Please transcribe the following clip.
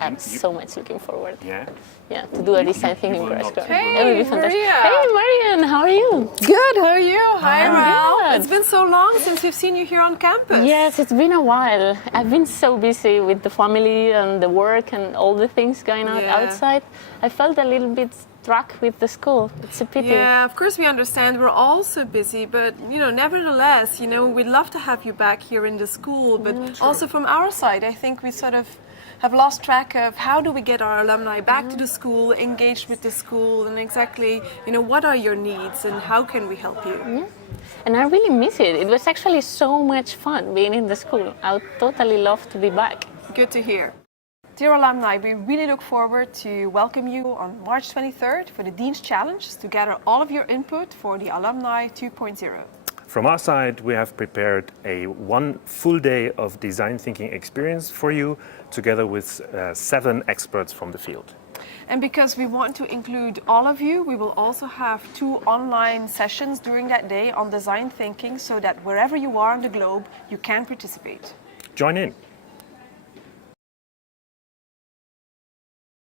I'm so much looking forward. Yeah. Yeah, to do a design thinking will not- workshop. Hey, It will be fantastic. Maria. Hey, Marian, how are you? Good, how are you? Hi, I'm Ralph. good. It's been so long since we've seen you here on campus. Yes, it's been a while. I've been so busy with the family and the work and all the things going on Yeah. outside. I felt a little bit struck with the school. It's a pity. Yeah, of course we understand we're all so busy, but nevertheless, we'd love to have you back here in the school. But also from our side, I think we sort of have lost track of how do we get our alumni back to the school, engaged with the school, and exactly, what are your needs and how can we help you? Yeah. And I really miss it. It was actually so much fun being in the school. I would totally love to be back. Good to hear. Dear alumni, we really look forward to welcome you on March 23rd for the Dean's Challenge to gather all of your input for the Alumni 2.0. From our side, we have prepared a one full day of design thinking experience for you, together with 7 experts from the field. And because we want to include all of you, we will also have 2 online sessions during that day on design thinking, so that wherever you are on the globe, you can participate. Join in.